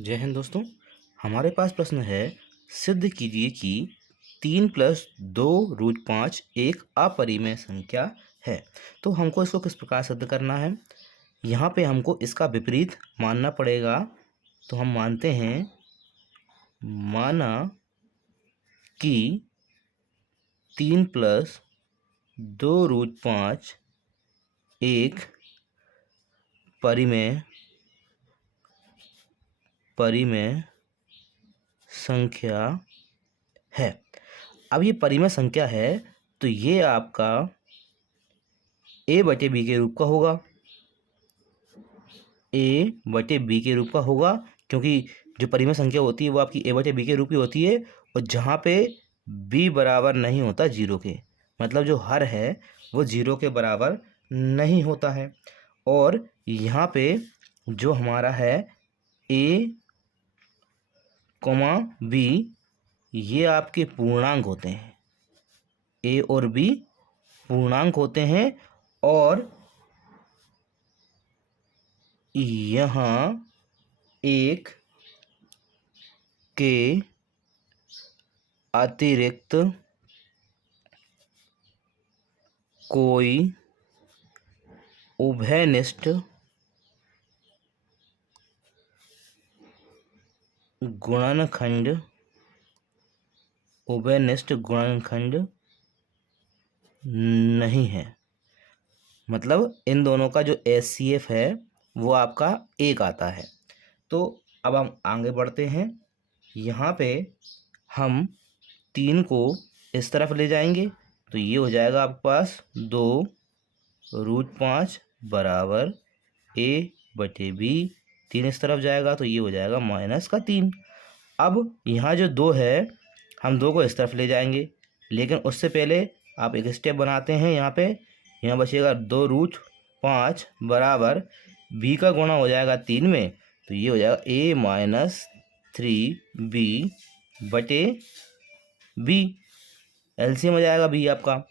जय हिंद दोस्तों। हमारे पास प्रश्न है, सिद्ध कीजिए कि 3 + 2√5 एक अपरिमेय संख्या है। तो हमको इसको किस प्रकार सिद्ध करना है। यहाँ पे हमको इसका विपरीत मानना पड़ेगा। तो हम मानते हैं, माना कि 3 + 2√5 एक परिमेय संख्या है। अब ये परिमेय संख्या है तो ये आपका a/b के रूप का होगा। a/b के रूप का होगा क्योंकि जो परिमेय संख्या होती है वो आपकी a/b के रूप की होती है, और जहाँ पे b बराबर नहीं होता 0 के, मतलब जो हर है वो 0 के बराबर नहीं होता है। और यहाँ पे जो हमारा है a, b, ये आपके पूर्णांक होते हैं। a और b पूर्णांक होते हैं, और यहाँ एक के अतिरिक्त कोई उभयनिष्ठ गुणनखंड नहीं है। मतलब इन दोनों का जो HCF है वो आपका एक आता है। तो अब हम आगे बढ़ते हैं। यहाँ पे हम 3 को इस तरफ ले जाएंगे तो ये हो जाएगा आपके पास 2√5 बराबर a/b। 3 इस तरफ जाएगा तो ये हो जाएगा -3। अब यहाँ जो 2 है, हम 2 को इस तरफ ले जाएंगे, लेकिन उससे पहले आप एक स्टेप बनाते हैं। यहाँ बचेगा 2√5 बराबर b का गुणा हो जाएगा 3 में, तो ये हो जाएगा a-3b/b। एलसीएम हो जाएगा b आपका।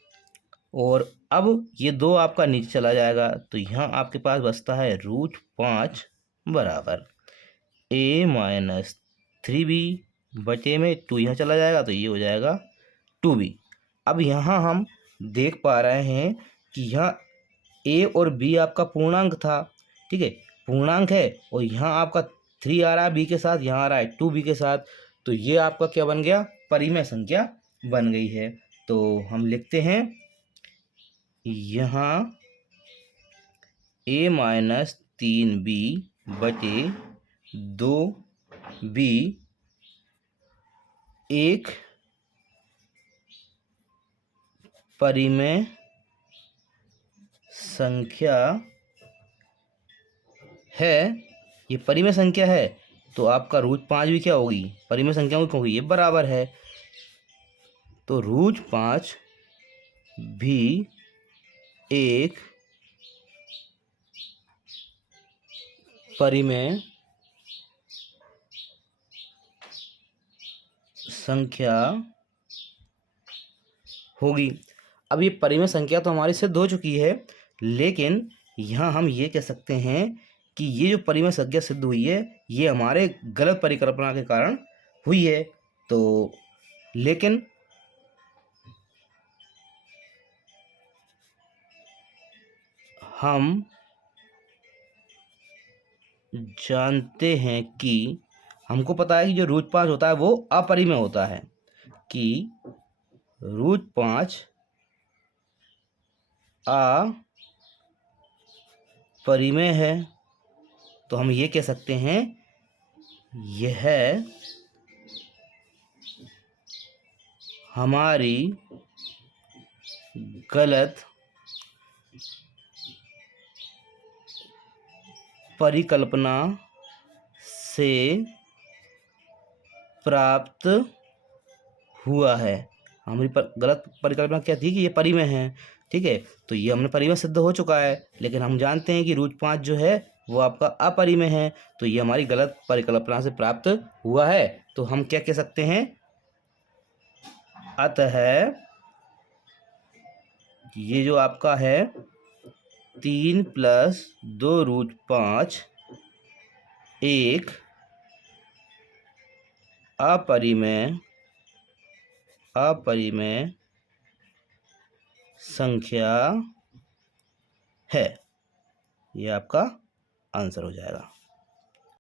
और अब ये 2 आपका नीचे चला जाएगा तो यहाँ आपके पास बचता है √5 बराबर a-3b में 2 यहाँ चला जाएगा तो ये हो जाएगा 2b। अब यहाँ हम देख पा रहे हैं कि यहाँ a और b आपका पूर्णांक था, ठीक है, पूर्णांक है, और यहाँ आपका 3 आ रहा है b के साथ, यहाँ आ रहा है 2b के साथ, तो ये आपका क्या बन गया, परिमेय संख्या बन गई है। तो हम लिखते हैं यहाँ a-3b/2b एक परिमेय संख्या है। ये परिमेय संख्या है तो आपका √5 भी क्या होगी, परिमेय संख्या होगी, ये बराबर है। तो √5 भी एक परिमेय संख्या होगी। अब ये परिमेय संख्या तो हमारी सिद्ध हो चुकी है, लेकिन यहाँ हम ये कह सकते हैं कि ये जो परिमेय संख्या सिद्ध हुई है ये हमारे गलत परिकल्पना के कारण हुई है। तो लेकिन हम जानते हैं कि हमको पता है कि जो √5 होता है वो अपरिमेय होता है, कि √5 अपरिमेय है। तो हम ये कह सकते हैं यह हमारी गलत परिकल्पना से प्राप्त हुआ है। हमारी गलत परिकल्पना क्या थी कि ये परिमेय है, ठीक है, तो ये हमने परिमेय सिद्ध हो चुका है, लेकिन हम जानते हैं कि √5 जो है वो आपका अपरिमेय है, तो ये हमारी गलत परिकल्पना से प्राप्त हुआ है। तो हम क्या कह सकते हैं, अतः ये जो आपका है 3 + 2√5 एक अपरिमेय संख्या है। ये आपका आंसर हो जाएगा।